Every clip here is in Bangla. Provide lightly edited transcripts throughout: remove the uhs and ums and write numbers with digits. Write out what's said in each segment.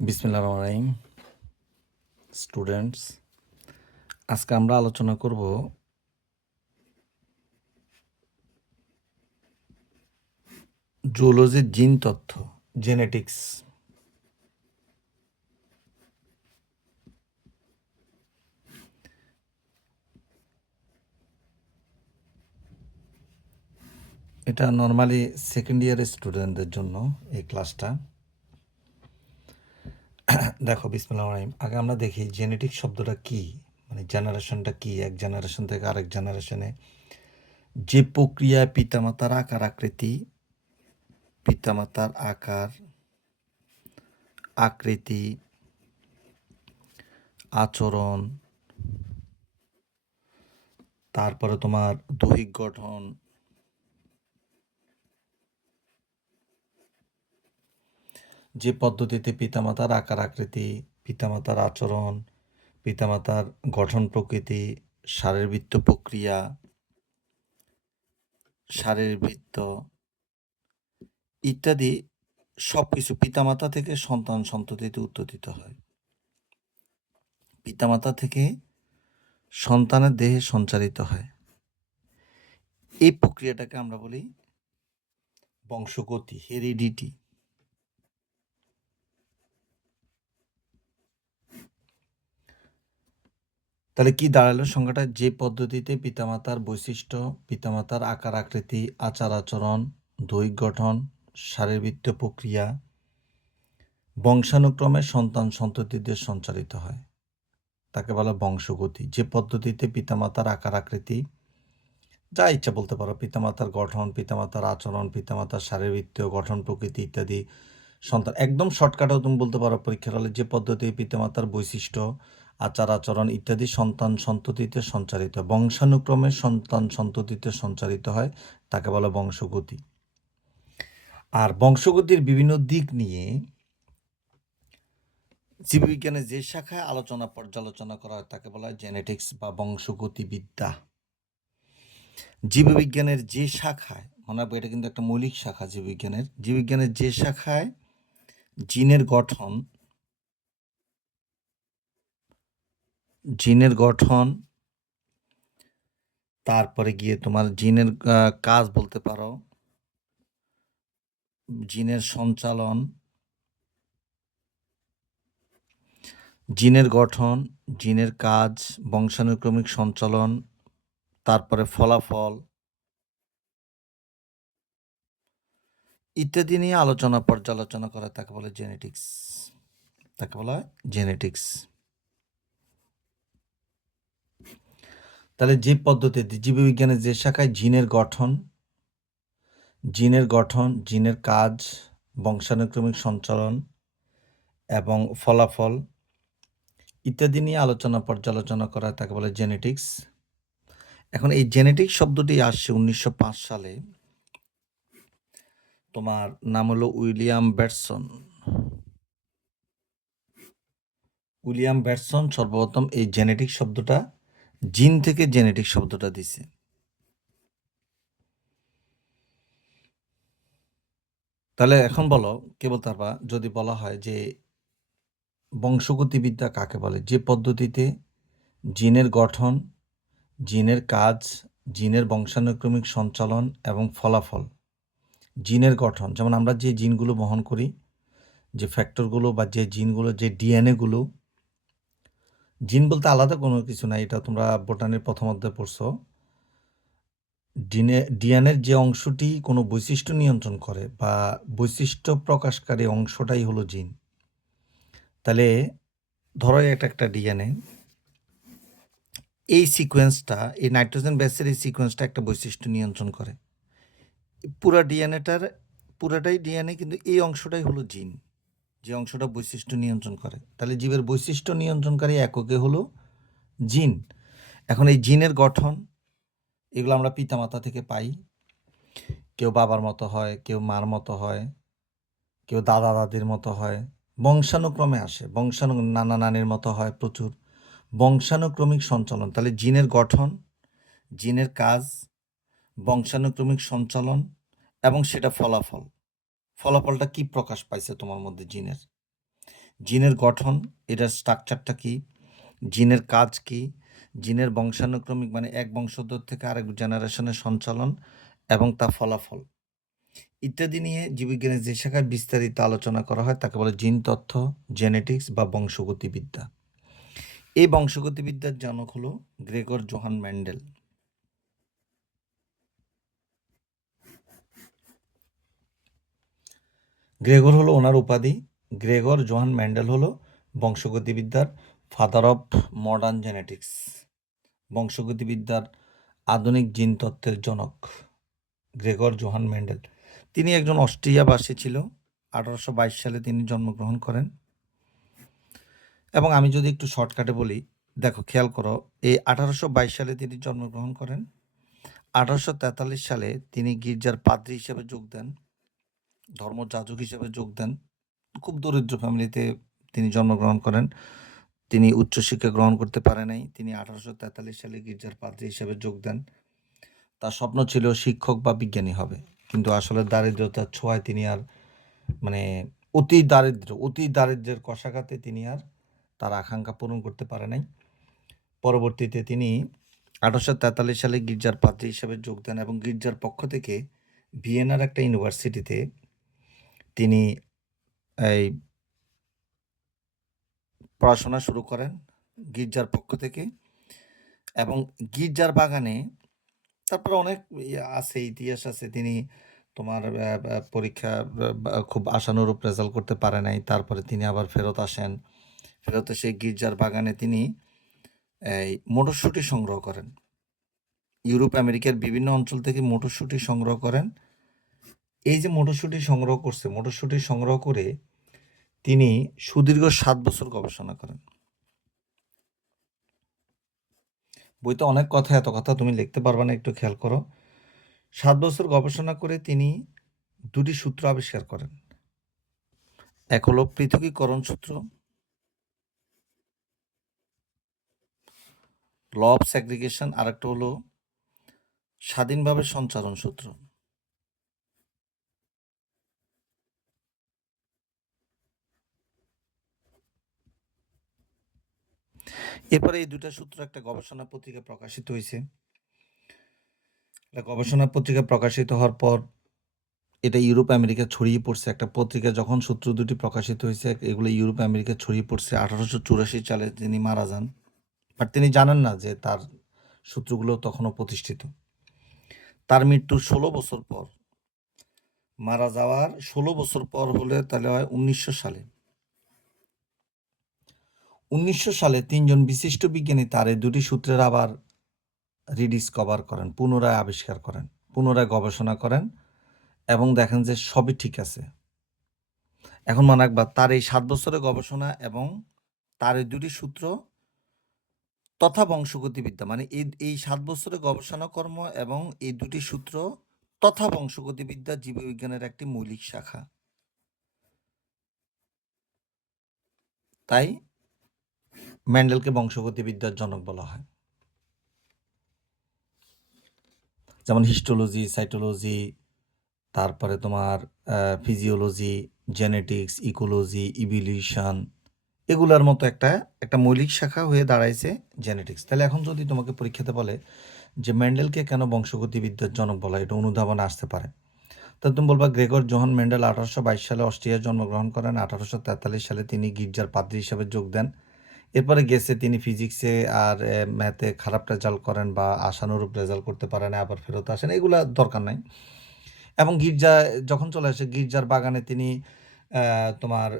বিসমিল্লাহির রহমানির রহিম। স্টুডেন্টস, আজকে আমরা আলোচনা করব জুলজির জিন তথ্য, জেনেটিক্স। এটা নর্মালি সেকেন্ড ইয়ারের স্টুডেন্টদের জন্য এই ক্লাসটা। দেখো, বিসমিল্লাহির রহমানির রহিম। আগে আমরা দেখি জেনেটিক্স শব্দটা কি, মানে জেনারেশনটা কি। এক জেনারেশন থেকে আরেক জেনারেশনে যে প্রক্রিয়ায় পিতামাতার আকার আকৃতি, পিতামাতার আকার আকৃতি, আচরণ, তারপরে তোমার দৈহিক গঠন, যে পদ্ধতিতে পিতামাতার আকার আকৃতি, পিতামাতার আচরণ, পিতামাতার গঠন প্রকৃতি, শারীরবৃত্ত প্রক্রিয়া, শারীরবৃত্ত ইত্যাদি সব কিছু পিতামাতা থেকে সন্তান সন্ততিতে উৎপত্তিত হয়। পিতামাতা থেকে সন্তানের দেহে সঞ্চারিত হয়। এই প্রক্রিয়াটাকে আমরা বলি বংশগতি, হেরিডিটি। তাহলে কি দাঁড়ালো সংখ্যাটা? যে পদ্ধতিতে পিতামাতার বৈশিষ্ট্য, পিতামাতার আকার আকৃতি, আচার আচরণ, দৈহিক গঠন, শারীরবৃত্ত প্রক্রিয়া বংশানুক্রমে সন্তান সন্ততিদের সঞ্চারিত হয়, তাকে বলা বংশগতি। যে পদ্ধতিতে পিতামাতার আকার আকৃতি, যা ইচ্ছা বলতে পারো, পিতামাতার গঠন, পিতামাতার আচরণ, পিতামাতার শারীরবৃত্ত গঠন প্রকৃতি ইত্যাদি সন্তান, একদম শর্টকাটেও তুমি বলতে পারো পরীক্ষার হলে, যে পদ্ধতি পিতামাতার বৈশিষ্ট্য, আচার আচরণ ইত্যাদি সন্তান সন্ততিতে সঞ্চারিত হয়, বংশানুক্রমে সন্তান সন্ততিতে সঞ্চারিত হয়, তাকে বলা বংশগতি। আর বংশগতির বিভিন্ন দিক নিয়ে জীববিজ্ঞানের যে শাখায় আলোচনা পর্যালোচনা করা হয় তাকে বলা হয় জেনেটিক্স বা বংশগতিবিদ্যা। জীববিজ্ঞানের যে শাখায়, মনে রাখবো এটা কিন্তু একটা মৌলিক শাখা জীববিজ্ঞানের যে শাখায় জিনের গঠন, তারপরে গিয়ে তোমার জিনের কাজ বলতে পারো, জিনের সঞ্চালন, জিনের গঠন, জিনের কাজ, বংশানুক্রমিক সঞ্চালন, তারপরে ফলাফল ইত্যাদি নিয়ে আলোচনা পর্যালোচনা করা তাকে বলে জেনেটিক্স। তাহলে যে পদ্ধতিতে জীববিজ্ঞানের যে শাখায় জিনের গঠন, জিনের কাজ, বংশানুক্রমিক সঞ্চালন এবং ফলাফল ইত্যাদি নিয়ে আলোচনা পর্যালোচনা করা তাকে বলে জেনেটিক্স। এখন এই জেনেটিক্স শব্দটি আসছে 1905 সালে। তোমার নাম হলো উইলিয়াম ব্যাটসন সর্বপ্রথম এই জেনেটিক শব্দটা, জিন থেকে জেনেটিক শব্দটা দিছে। তাহলে এখন বলো, কে বলতে পারবা যদি বলা হয় যে বংশগতিবিদ্যা কাকে বলে? যে পদ্ধতিতে জিনের গঠন, জিনের কাজ, জিনের বংশানুক্রমিক সঞ্চালন এবং ফলাফল, জিনের গঠন, যেমন আমরা যে জিনগুলো বহন করি, যে ফ্যাক্টরগুলো বা যে জিনগুলো, যে ডিএনএগুলো, জিন বলতে আলাদা কোনো কিছু নাই, এটা তোমরা বোটানির প্রথম অধ্যায়ে পড়ছো। ডিএনএর যে অংশটি কোনো বৈশিষ্ট্য নিয়ন্ত্রণ করে বা বৈশিষ্ট্য প্রকাশকারী অংশটাই হলো জিন। তাহলে ধরো এটা একটা ডিএনএ, এই সিকোয়েন্সটা, এই নাইট্রোজেন বেসের এই সিকোয়েন্সটা একটা বৈশিষ্ট্য নিয়ন্ত্রণ করে। পুরাটাই ডিএনএ, কিন্তু এই অংশটাই হলো জিন, যে অংশটা বৈশিষ্ট্য নিয়ন্ত্রণ করে। তাহলে জীবের বৈশিষ্ট্য নিয়ন্ত্রণকারী এককে হলো জিন। এখন এই জিনের গঠন, এগুলো আমরা পিতামাতা থেকে পাই। কেউ বাবার মতো হয়, কেউ মার মতো হয়, কেউ দাদা দাদির মতো হয়, বংশানুক্রমে আসে, নানা নানির মতো হয় প্রচুর, বংশানুক্রমিক সঞ্চালন। তাহলে জিনের গঠন, জিনের কাজ, বংশানুক্রমিক সঞ্চালন এবং সেটা ফলাফলটা কি প্রকাশ পাইছে তোমার মধ্যে জিনের, জিনের গঠন, এটার স্ট্রাকচারটা কি, জিনের কাজ কি, জিনের বংশানুক্রমিক মানে এক বংশধর থেকে আরেক জেনারেশনের সঞ্চালন এবং তা ফলাফল ইত্যাদি নিয়ে জীববিজ্ঞানের যে শাখায় বিস্তারিত আলোচনা করা হয় তাকে বলে জিন তথ্য, জেনেটিক্স বা বংশগতিবিদ্যা। এই বংশগতিবিদ্যার জনক হলো গ্রেগর জোহান মেন্ডেল। গ্রেগর হলো ওনার উপাধি। গ্রেগর জোহান মেন্ডেল হলো বংশগতিবিদ্যার ফাদার অফ মডার্ন জেনেটিক্স, বংশগতিবিদ্যার আধুনিক জিন তত্ত্বের জনক গ্রেগর জোহান মেন্ডেল। তিনি একজন অস্ট্রিয়াবাসী ছিল। 1822 সালে তিনি জন্মগ্রহণ করেন। এবং আমি যদি একটু শর্টকাটে বলি, দেখো খেয়াল করো, এই 1822 সালে তিনি জন্মগ্রহণ করেন। 1843 সালে তিনি গির্জার পাদ্রী হিসেবে যোগ দেন, ধর্মযাজক হিসেবে যোগ দেন। খুব দরিদ্র ফ্যামিলিতে তিনি জন্মগ্রহণ করেন। তিনি উচ্চশিক্ষা গ্রহণ করতে পারে নাই। তিনি 1843 সালে গির্জার পাদ্রী হিসেবে যোগ দেন। তার স্বপ্ন ছিল শিক্ষক বা বিজ্ঞানী হবে, কিন্তু আসলে দারিদ্রতার ছোঁয়ায় তিনি আর মানে অতি দারিদ্র্যের কষাঘাতে তিনি আর তার আকাঙ্ক্ষা পূরণ করতে পারে নাই। পরবর্তীতে তিনি 1843 সালে গির্জার পাদ্রী হিসেবে যোগ দেন এবং গির্জার পক্ষ থেকে ভিয়েনার একটা ইউনিভার্সিটিতে তিনি এই পড়াশোনা শুরু করেন গির্জার পক্ষ থেকে। এবং গির্জার বাগানে তারপর অনেক আছে, ইতিহাস আছে। তিনি তোমার পরীক্ষা খুব আশানুরূপ রেজাল্ট করতে পারে নাই। তারপরে তিনি আবার ফেরত আসেন। ফেরত এসে গির্জার বাগানে তিনি এই মটরশুঁটি সংগ্রহ করেন। ইউরোপ আমেরিকার বিভিন্ন অঞ্চল থেকে মটরশুঁটি সংগ্রহ করেন। এই যে মটরশুঁটি সংগ্রহ করছে, মটরশুঁটি সংগ্রহ করে তিনি সুদীর্ঘ 7 বছর গবেষণা করেন। বইতে অনেক কথা, এত কথা তুমি লিখতে পারবে না, একটু খেয়াল করো। 7 বছর গবেষণা করে তিনি দুটি সূত্র আবিষ্কার করেন। এক হলো পৃথকীকরণ সূত্র, ল অফ সেগ্রিগেশন, আর একটা হলো স্বাধীনভাবে সঞ্চারণ সূত্র। এরপরে এই দুটা সূত্র একটা গবেষণা পত্রিকা প্রকাশিত হয়েছে। গবেষণা পত্রিকা প্রকাশিত হওয়ার পর এটা ইউরোপ আমেরিকা ছড়িয়ে পড়ছে। একটা পত্রিকা যখন সূত্র দুটি প্রকাশিত হয়েছে, এগুলো ইউরোপ আমেরিকা ছড়িয়ে পড়ছে। 1884 সালে তিনি মারা যান, বাট তিনি জানেন না যে তার সূত্রগুলো তখনও প্রতিষ্ঠিত। তার মৃত্যুর 16 বছর পর, মারা যাওয়ার 16 বছর পর হলে তাহলে হয় 1900 সালে। 1900 সালে 3 জন বিশিষ্ট বিজ্ঞানী তার এই দুটি সূত্রের আবার রিডিসকভার করেন, পুনরায় আবিষ্কার করেন, পুনরায় গবেষণা করেন এবং দেখেন যে সবই ঠিক আছে। এখন মনে রাখবা, তার এই 7 বছরের গবেষণা এবং তার এই দুটি সূত্র তথা বংশগতিবিদ্যা, মানে এই 7 বছরের গবেষণা কর্ম এবং এই দুটি সূত্র তথা বংশগতিবিদ্যা জীববিজ্ঞানের একটি মৌলিক শাখা। তাই মেন্ডেলকে বংশগতিবিদ্যার জনক বলা হয়। যেমন হিস্টোলজি, সাইটোলজি, তারপরে তোমার ফিজিওলজি, জেনেটিক্স, ইকোলজি, ইভলিউশন, এগুলার মতো একটা মৌলিক শাখা হয়ে দাঁড়াইছে জেনেটিক্স। তাহলে এখন যদি তোমাকে পরীক্ষাতে বলে যে মেন্ডেলকে কেন বংশগতিবিদ্যার জনক বলা হয়, এটা অনুধাবনে আসতে পারে। তা তুমি বলবা গ্রেগর জোহান মেন্ডেল 1822 সালে অস্ট্রিয়ায় জন্মগ্রহণ করেন। 1843 সালে তিনি গির্জার পাদ্রী হিসেবে যোগ দেন। এরপরে গেছে তিনি ফিজিক্সে আর ম্যাথে খারাপ রেজাল্ট করেন বা আশানুরূপ রেজাল্ট করতে পারেন, আবার ফেরত আসেন, এগুলা দরকার নাই। এবং গির্জা যখন চলে আসে, গির্জার বাগানে তিনি তোমার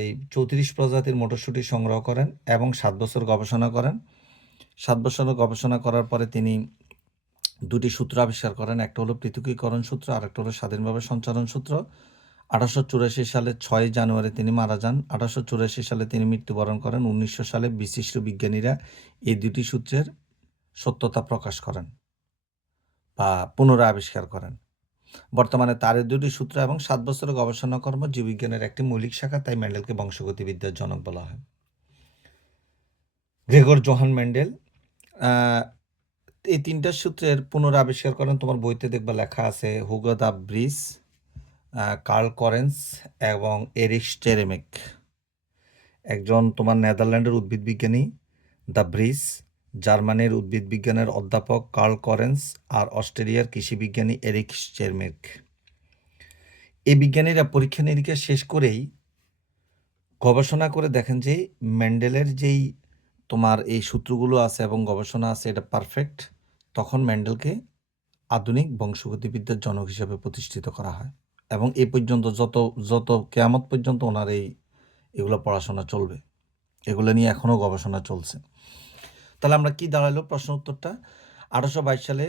এই 34 প্রজাতির মটরশুঁটি সংগ্রহ করেন এবং 7 বছর গবেষণা করেন। 7 বছর গবেষণা করার পরে তিনি দুটি সূত্র আবিষ্কার করেন। একটা হলো পৃথকীকরণ সূত্র, আর একটা হলো স্বাধীনভাবে সঞ্চারণ সূত্র। 1884 সালের 6 জানুয়ারি তিনি মারা যান। 1884 সালে তিনি মৃত্যুবরণ করেন। 1900 সালে বিশিষ্ট বিজ্ঞানীরা এই দুটি সূত্রের সত্যতা প্রকাশ করেন বা পুনরায় আবিষ্কার করেন। বর্তমানে তার এই দুটি সূত্র এবং 7 বছরের গবেষণা কর্ম জীববিজ্ঞানের একটি মৌলিক শাখা, তাই মেন্ডেলকে বংশগতিবিদ্যার জনক বলা হয়। গ্রেগর জোহান মেন্ডেল এই তিনটা সূত্রের পুনরাবিষ্কার করেন। তোমার বইতে দেখবা লেখা আছে হুগো দা ব্রিস, কার্ল করেন্স এবং এরিক স্টেরেমেক। একজন তোমার নেদারল্যান্ডের উদ্ভিদ বিজ্ঞানী দ্য ব্রিস, জার্মানির উদ্ভিদ বিজ্ঞানের অধ্যাপক কার্ল করেন্স, আর অস্ট্রেলিয়ার কৃষি বিজ্ঞানী এরিক স্টেরমেক। এই বিজ্ঞানীরা পরীক্ষা নিরীক্ষা শেষ করেই গবেষণা করে দেখেন যে মেন্ডেলের যেই তোমার এই সূত্রগুলো আছে এবং গবেষণা আছে এটা পারফেক্ট। তখন মেন্ডেলকে আধুনিক বংশগতিবিদ্যার জনক হিসেবে প্রতিষ্ঠিত করা হয় এবং এই পর্যন্ত যত কেয়ামত পর্যন্ত ওনার এগুলো পড়াশোনা চলবে, এগুলো নিয়ে এখনও গবেষণা চলছে। তাহলে আমরা কি দাঁড়ালো প্রশ্ন উত্তরটা? 1822 সালে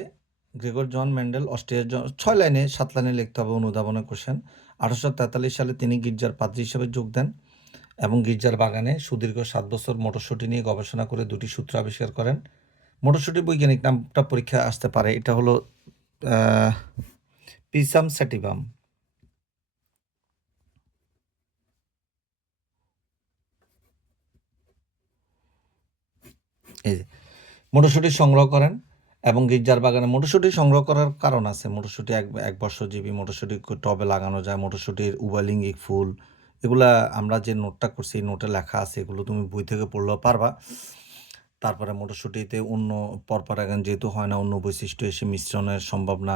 গ্রেগর জন মেন্ডেল অস্ট্রিয়ার 6 লাইনে 7 লাইনে লিখতে হবে অনুধাবনের কোশ্চেন। 1843 সালে তিনি গির্জার পাদ্রী হিসেবে যোগ দেন এবং গির্জার বাগানে সুদীর্ঘ 7 বছর মটরশুঁটি নিয়ে গবেষণা করে 2টি সূত্র আবিষ্কার করেন। মটরশুঁটির বৈজ্ঞানিক নামটা পরীক্ষা আসতে পারে, এটা হলো পিসাম স্যাটিভাম। এই যে মটরশুঁটি সংগ্রহ করেন এবং গির্জার বাগানে মটরশুঁটি সংগ্রহ করার কারণ আছে। মটরশুঁটি এক বর্ষজীবী, মটরশুঁটি টবে লাগানো যায়, মটরশুঁটির উভয়লিঙ্গিক ফুল, এগুলা আমরা যে নোটটা করছি এই নোটে লেখা আছে, এগুলো তুমি বই থেকে পড়লেও পারবা। তারপরে মটরশুঁটিতে অন্য পরপরাগায়ন যেহেতু হয় না, অন্য বৈশিষ্ট্য এসে মিশ্রণের সম্ভাবনা,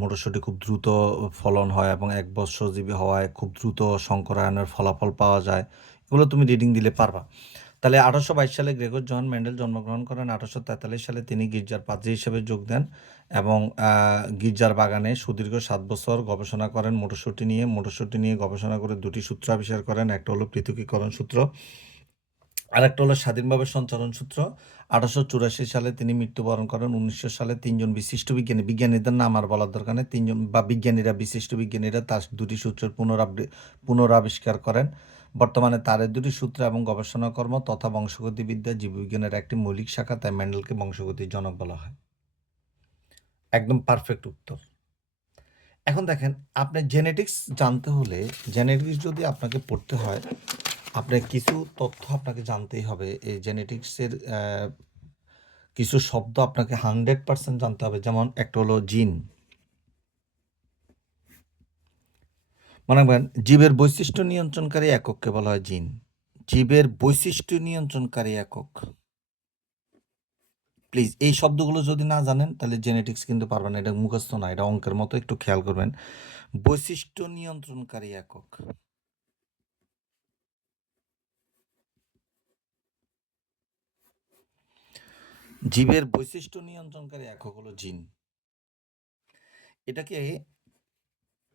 মটরশুঁটি খুব দ্রুত ফলন হয় এবং এক বর্ষজীবী হওয়ায় খুব দ্রুত শঙ্করায়নের ফলাফল পাওয়া যায়, এগুলো তুমি রিডিং দিলে পারবা। তাহলে 1822 সালে গ্রেগর জন মেন্ডেল জন্মগ্রহণ করেন। 1843 সালে তিনি গির্জার পাদ্রী হিসেবে যোগ দেন এবং গির্জার বাগানে সুদীর্ঘ 7 বছর গবেষণা করেন মটরশুঁটি নিয়ে গবেষণা করে 2টি সূত্র আবিষ্কার করেন। একটা হলো পৃথকীকরণ সূত্র, আর একটা হলো স্বাধীনভাবে সঞ্চালন সূত্র। 1884 সালে তিনি মৃত্যুবরণ করেন। 1900 সালে 3জন বিশিষ্ট বিজ্ঞানীদের নাম আর বলার দরকার নেই, 3জন বা বিশিষ্ট বিজ্ঞানীরা তার 2টি সূত্রের পুনরাবিষ্কার করেন। বর্তমানে তার 2টি সূত্র এবং গবেষণাকর্ম তথা বংশগতিবিদ্যা জীববিজ্ঞানের একটি মৌলিক শাখা, তাই মেন্ডেলকে বংশগতির জনক বলা হয়। একদম পারফেক্ট উত্তর। এখন দেখেন, আপনি জেনেটিক্স জানতে হলে, জেনেটিক্স যদি আপনাকে পড়তে হয়, আপনার কিছু তথ্য আপনাকে জানতেই হবে। এই জেনেটিক্সের কিছু শব্দ আপনাকে 100% জানতে হবে। যেমন একটা হলো জিন, মনে রাখবেন জীবের বৈশিষ্ট্য নিয়ন্ত্রণকারী একককে বলা হয় জিন। জীবের বৈশিষ্ট্য নিয়ন্ত্রণকারী একক, প্লিজ এই শব্দগুলো যদি না জানেন তাহলে জেনেটিক্স কিন্তু পারবেন না, এটা মুখস্থ না, এটা অঙ্কের মতো, একটু খেয়াল করবেন। বৈশিষ্ট্য নিয়ন্ত্রণকারী একক, জীবের বৈশিষ্ট্য নিয়ন্ত্রণকারী একক হলো জিন।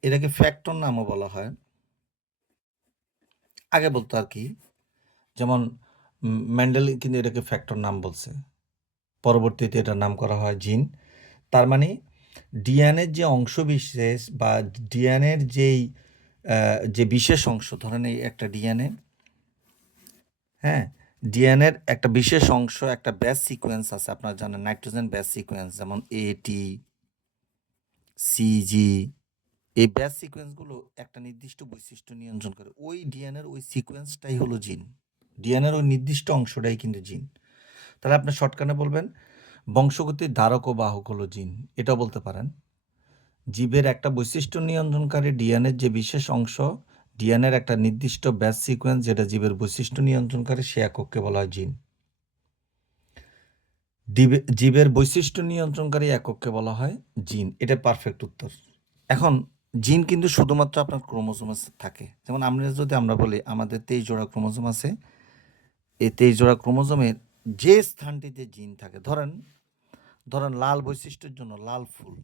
এটাকে ফ্যাক্টর নামও বলা হয়। আগে বলতো আর কি, যেমন মেন্ডেল কিন্তু এটাকে ফ্যাক্টর নাম বলছে, পরবর্তীতে এটার নাম করা হয় জিন। তার মানে ডিএনএর যে অংশবিশেষ বা ডিএনএর যে বিশেষ অংশ, ধরেন এই একটা ডিএনএ, হ্যাঁ, ডিএনএর একটা বিশেষ অংশ, একটা বেস সিকোয়েন্স আছে, আপনারা জানেন নাইট্রোজেন বেস সিকোয়েন্স, যেমন এটি, সিজি, এই বেস সিকোয়েন্সগুলো একটা নির্দিষ্ট বৈশিষ্ট্য নিয়ন্ত্রণ করে। ওই ডিএনএর ওই সিকোয়েন্সটাই হলো জিন, ডিএনএর ওই নির্দিষ্ট অংশটাই কিন্তু জিন। তাহলে আপনি শর্টকাটে বলবেন বংশগতির ধারক ও বাহক হলো জিন, এটাও বলতে পারেন। জীবের একটা বৈশিষ্ট্য নিয়ন্ত্রণকারী ডিএনএর যে বিশেষ অংশ, ডিএনএর একটা নির্দিষ্ট বেস সিকোয়েন্স যেটা জীবের বৈশিষ্ট্য নিয়ন্ত্রণকারী, সে একককে বলা হয় জিন। জীবের বৈশিষ্ট্য নিয়ন্ত্রণকারী একককে বলা হয় জিন, এটা পারফেক্ট উত্তর। এখন জিন কিন্তু শুধুমাত্র আপনার ক্রোমোজোমে থাকে। যেমন আমরা বলি আমাদের 23 জোড়া ক্রোমোজোম আছে, এই 23 জোড়া ক্রোমোজোমের যে স্থানটিতে জিন থাকে, ধরেন লাল বৈশিষ্ট্যের জন্য লাল ফুল,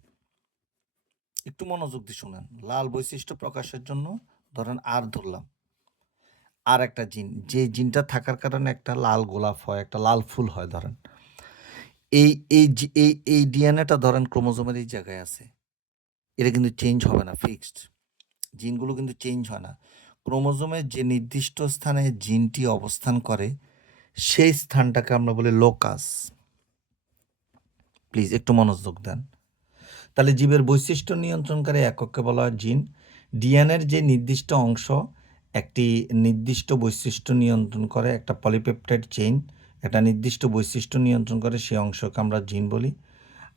একটু মনোযোগ দিয়ে শুনেন, লাল বৈশিষ্ট্য প্রকাশের জন্য ধরেন আর ধরলাম আর একটা জিন, যে জিনটা থাকার কারণে একটা লাল গোলাপ হয়, একটা লাল ফুল হয়, ধরেন এই এই এই ডিএনএটা ধরেন ক্রোমোজোমের এই জায়গায় আছে, এটা কিন্তু চেঞ্জ হবে না, ফিক্সড। জিনগুলো কিন্তু চেঞ্জ হয় না। ক্রোমোজোমের যে নির্দিষ্ট স্থানে জিনটি অবস্থান করে সেই স্থানটাকে আমরা বলি লোকাস। প্লিজ একটু মনোযোগ দেন। তাহলে জীবের বৈশিষ্ট্য নিয়ন্ত্রণকারী একককে বলা হয় জিন। ডিএনএর যে নির্দিষ্ট অংশ একটি নির্দিষ্ট বৈশিষ্ট্য নিয়ন্ত্রণ করে, একটা পলিপেপটাইড চেইন একটা নির্দিষ্ট বৈশিষ্ট্য নিয়ন্ত্রণ করে, সেই অংশকে আমরা জিন বলি।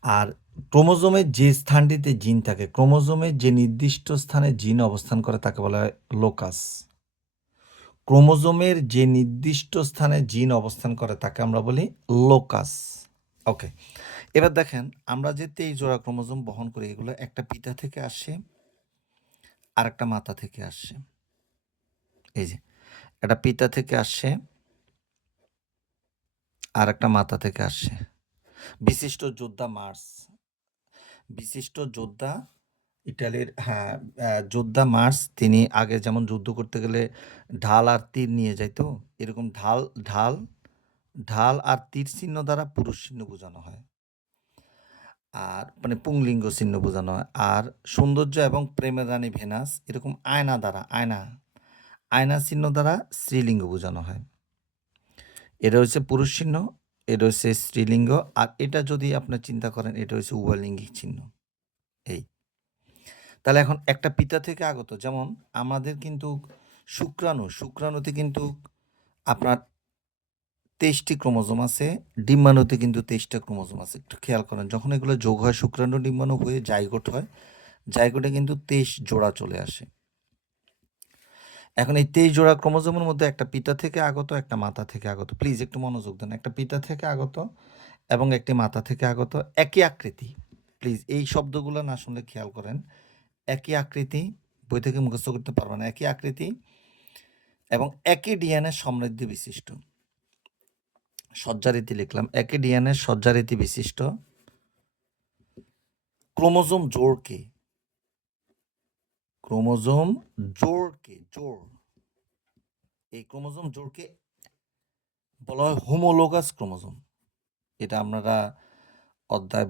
আর ক্রোমোজোমের যে স্থানটিতে জিন থাকে, ক্রোমোজোমের যে নির্দিষ্ট স্থানে জিন অবস্থান করে তাকে বলা হয় লোকাস। ক্রোমোজোমের যে নির্দিষ্ট স্থানে জিন অবস্থান করে তাকে আমরা বলি লোকাস। ওকে, এবার দেখেন আমরা যে 23 জোড়া ক্রোমোজোম বহন করি এগুলো একটা পিতা থেকে আসে আর একটা মাতা থেকে আসে। এই যে একটা পিতা থেকে আসে আর একটা মাতা থেকে আসে। বিশিষ্ট যোদ্ধা মার্স, বিশিষ্ট যোদ্ধা ইটালির, হ্যাঁ, যোদ্ধা মার্স, তিনি আগে যেমন যুদ্ধ করতে গেলে ঢাল আর তীর নিয়ে যাইতো, এরকম ঢাল ঢাল ঢাল আর তীর চিহ্ন দ্বারা পুরুষ চিহ্ন বোঝানো হয়, আর মানে পুংলিঙ্গ চিহ্ন বোঝানো হয়। আর সৌন্দর্য এবং প্রেমের রানী ভেনাস এরকম আয়না দ্বারা আয়না চিহ্ন দ্বারা স্ত্রীলিঙ্গ বোঝানো হয়। এটা হচ্ছে পুরুষ চিহ্ন, এটা হচ্ছে স্ত্রীলিঙ্গ, আর এটা যদি আপনার চিন্তা করেন এটা হচ্ছে উভয়লিঙ্গিক চিহ্ন। এই তাহলে এখন একটা পিতা থেকে আগত, যেমন আমাদের কিন্তু শুক্রাণুতে কিন্তু আপনার 23টি ক্রোমোজোম আছে, ডিম্বাণুতে কিন্তু 23টা ক্রোমোজোম আছে। একটু খেয়াল করেন, যখন এগুলো যোগ হয় শুক্রাণু ডিম্বাণু হয়ে জাইগোট হয়, জাইগোটে কিন্তু 23 জোড়া চলে আসে। এখন এই 23 জোড়া ক্রোমোজোমের মধ্যে একটা পিতা থেকে আগত, একটা মাতা থেকে আগত। প্লিজ একটু মনোযোগ দেন। একটা পিতা থেকে আগত এবং একটি মাতা থেকে আগত, একই আকৃতি। প্লিজ এই শব্দগুলো না শুনলে খেয়াল করেন। একই আকৃতি, বই থেকে মুখস্থ করতে পারবে না। একই আকৃতি এবং একই ডিএনএ সমৃদ্ধি বিশিষ্ট। সজ্জারীতি লিখলাম, একই ডিএনএ সজ্জারীতি বিশিষ্ট ক্রোমোজোম জোড়কে এই ক্রোমোজোম জোড়কে বলা হয় হোমোলোগাস ক্রোমোজোম। এটা আপনারা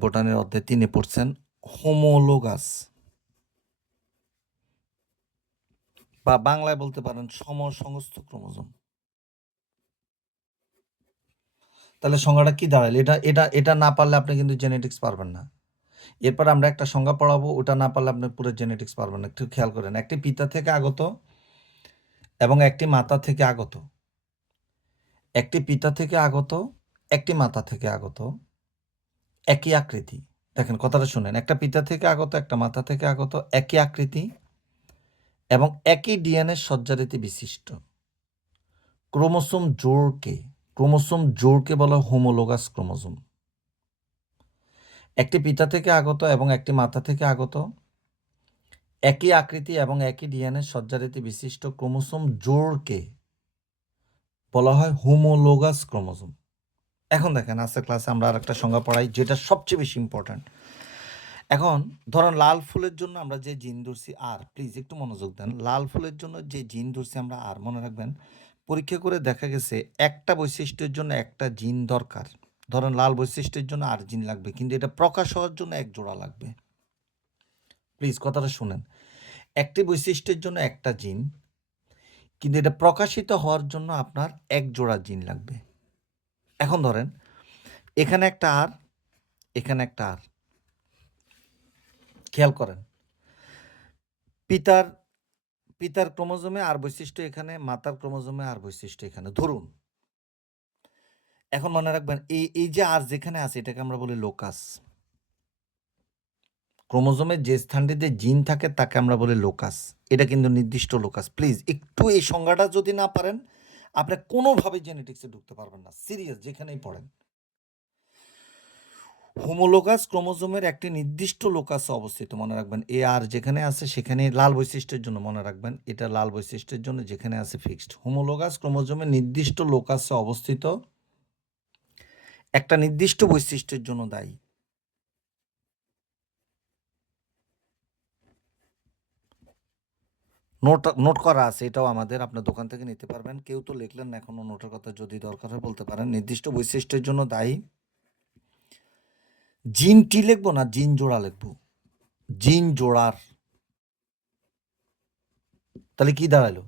বোটানির অধ্যায় 3-এ পড়ছেন। হোমোলোগাস বা বাংলায় বলতে পারেন সমসংস্থ ক্রোমোজোম। তাহলে সংজ্ঞাটা কি দাঁড়ালো? এটা এটা এটা না পারলে আপনি কিন্তু জেনেটিক্স পারবেন না। এরপর আমরা একটা সংজ্ঞা পড়াবো, ওটা না পারলে আপনি পুরো জেনেটিক্স পারবেন না। একটু খেয়াল করেন, একটি পিতা থেকে আগত এবং একটি মাতা থেকে আগত, একটি পিতা থেকে আগত, একটি মাতা থেকে আগত, একই আকৃতি। দেখেন কথাটা শুনেন, একটা পিতা থেকে আগত, একটা মাতা থেকে আগত, একই আকৃতি এবং একই ডিএনএ সজ্জারীতি বিশিষ্ট ক্রোমোসোম জোড়কে বলা হয় হোমোলোগাস ক্রোমোসোম। একটি পিতা থেকে আগত এবং একটি মাতা থেকে আগত, একই আকৃতি এবং একই ডিএনএ সজ্জারীতি বিশিষ্ট ক্রোমোসোম জোড়কে বলা হয় হোমোলোগাস ক্রোমোসোম। এখন দেখেন আজকের ক্লাসে আমরা আরেকটা সংজ্ঞা পড়াই, যেটা সবচেয়ে বেশি ইম্পর্ট্যান্ট। এখন ধরেন লাল ফুলের জন্য আমরা যে জিন ধরছি আর, প্লিজ একটু মনোযোগ দেন। লাল ফুলের জন্য যে জিন ধরছি আমরা আর, মনে রাখবেন পরীক্ষা করে দেখা গেছে একটা বৈশিষ্ট্যের জন্য একটা জিন দরকার। ধরেন লাল বৈশিষ্ট্যের জন্য আর জিন লাগবে, কিন্তু এটা প্রকাশ হওয়ার জন্য এক জোড়া লাগবে। প্লিজ কথাটা শুনেন, একটি বৈশিষ্ট্যের জন্য একটা জিন, কিন্তু এটা প্রকাশিত হওয়ার জন্য আপনার এক জোড়া জিন লাগবে। এখন ধরেন এখানে একটা আর, এখানে একটা আর, খেয়াল করেন পিতার ক্রোমোজোমে আর বৈশিষ্ট্য এখানে, মাতার ক্রোমোজোমে আর বৈশিষ্ট্য এখানে ধরুন। এখন মনে রাখবেন এই যে আর যেখানে আছে এটাকে আমরা বলি লোকাস। ক্রোমোজোমের যে স্থানটিতে জিন থাকে তাকে আমরা বলি লোকাস। এটা কিন্তু নির্দিষ্ট লোকাস। প্লিজ একটু এই সংজ্ঞাটা যদি না পারেন আপনি কোনোভাবে জেনেটিক্সে ঢুকতে পারবেন না, সিরিয়াস, যেখানেই পড়েন। হোমোলোগাস ক্রোমোজোমের একটি নির্দিষ্ট লোকাসে অবস্থিত, মনে রাখবেন। এ আর যেখানে আছে সেখানে লাল বৈশিষ্ট্যের জন্য, মনে রাখবেন এটা লাল বৈশিষ্ট্যের জন্য যেখানে আছে ফিক্সড। হোমোলোগাস ক্রোমোজোমের নির্দিষ্ট লোকাসে অবস্থিত একটা নির্দিষ্ট বৈশিষ্ট্যের জন্য দায়ী। নোট করা আছে, এটাও আমাদের, আপনার দোকান থেকে নিতে পারবেন। কেউ তো লিখলেন না এখনো, নোটের কথা যদি দরকার হয় বলতে পারেন। নির্দিষ্ট বৈশিষ্ট্যের জন্য দায়ী। জিনটি লিখবো না জিন জোড়া লিখবো, জিন জোড়ার। তাহলে কি দাঁড়ালো?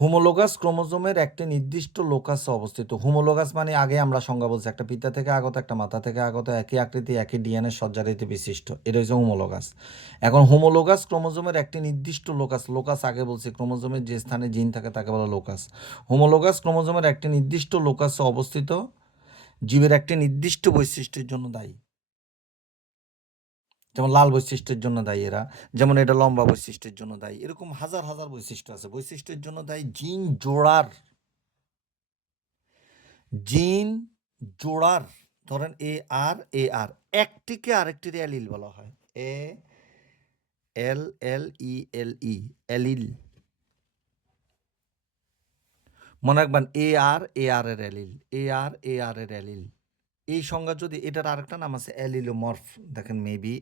হোমোলোগাস ক্রোমোজোমের একটি নির্দিষ্ট লোকাসে অবস্থিত। হোমোলোগাস মানে আগে আমরা সংজ্ঞা বলছি, একটা পিতা থেকে আগত, একটা মাতা থেকে আগত, একই আকৃতি, একই ডিএনএ সজ্জারীতি বিশিষ্ট, এটা হচ্ছে হোমোলোগাস। এখন হোমোলোগাস ক্রোমোজোমের একটি নির্দিষ্ট লোকাস আগে বলছি, ক্রোমোজোমের যে স্থানে জিন থাকে তাকে বলা লোকাস। হোমোলোগাস ক্রোমোজোমের একটি নির্দিষ্ট লোকাসে অবস্থিত জীবের একটি নির্দিষ্ট বৈশিষ্ট্যের জন্য দায়ী। যেমন লাল বৈশিষ্ট্যের জন্য দায়ী এরা, যেমন এটা লম্বা বৈশিষ্ট্যের জন্য দায়ী। এরকম হাজার হাজার বৈশিষ্ট্য আছে। বৈশিষ্ট্যের জন্য দায়ী জিন জোড়ার, জিন জোড়ার, ধরেন এ আর একটিকে আরেকটির অ্যালিল বলা হয়। ALLELE allele. মনে রাখবেন এ আর এর অ্যালিল, এর অ্যালিল। এই সংজ্ঞা যদি, এটার আরেকটা নাম আছে অ্যালিলোমর্ফ। দেখেন মেবি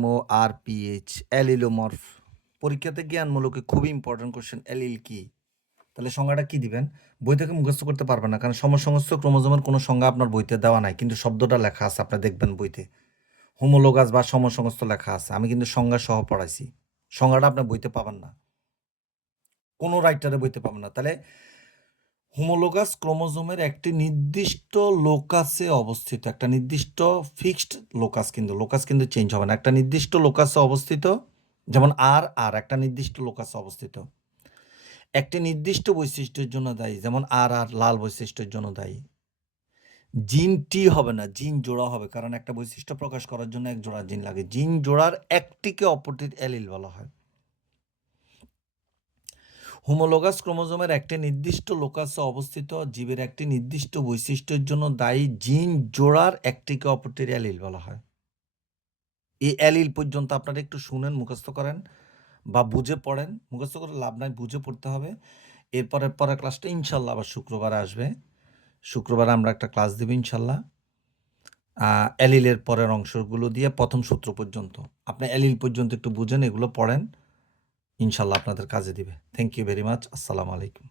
MORPH অ্যালিলোমর্ফ। পরীক্ষাতে জ্ঞানমূলকে খুবই ইম্পর্টেন্ট কোশ্চেন, অ্যালিল কি? তাহলে সংজ্ঞাটা কি দিবেন? বই থেকে মুখস্থ করতে পারবেন না, কারণ সমসংস্থ ক্রোমোজোমের কোনো সংজ্ঞা আপনার বইতে দেওয়া নাই, কিন্তু শব্দটা লেখা আছে, আপনি দেখবেন বইতে হোমোলোগাস বা সমসংস্থ লেখা আছে। আমি কিন্তু সংজ্ঞা সহ পড়াইছি, সংজ্ঞাটা আপনি বইতে পাবেন না, কোনো রাইটারে বইতে পাবেন না। তাহলে হোমোলোগাস ক্রোমোজোমের একটি নির্দিষ্ট লোকাসে অবস্থিত, একটা নির্দিষ্ট ফিক্সড লোকাস, কিন্তু লোকাস কিন্তু চেঞ্জ হবে না, একটা নির্দিষ্ট লোকাসে অবস্থিত, যেমন আর একটা নির্দিষ্ট লোকাসে অবস্থিত, একটি নির্দিষ্ট বৈশিষ্ট্যের জন্য দায়ী, যেমন আর লাল বৈশিষ্ট্যের জন্য দায়ী। জিন টি হবে না, জিন জোড়া হবে, কারণ একটা বৈশিষ্ট্য প্রকাশ করার জন্য এক জোড়া জিন লাগে। জিন জোড়ার একটিকে অপরটির অ্যালিল বলা হয়। হোমোলোগাস ক্রোমোজোমের একটি নির্দিষ্ট লোকাসে অবস্থিত জীবের একটি নির্দিষ্ট বৈশিষ্ট্যের জন্য দায়ী জিন জোড়ার একটিকে অপরটির অ্যালিল বলা হয়। এই অ্যালিল পর্যন্ত আপনারা একটু শুনেন, মুখস্থ করেন বা বুঝে পড়েন। মুখস্থ করে লাভ নাই, বুঝে পড়তে হবে। এরপরের ক্লাসটা ইনশাল্লাহ আবার শুক্রবারে আসবে। শুক্রবারে আমরা একটা ক্লাস দেব ইনশাল্লাহ, অ্যালিলের পরের অংশগুলো দিয়ে প্রথম সূত্র পর্যন্ত। আপনি অ্যালিল পর্যন্ত একটু বুঝেন, এগুলো পড়েন, ইনশাল্লাহ আপনাদের কাজে দিবে। Thank you very much. আসসালামু আলাইকুম।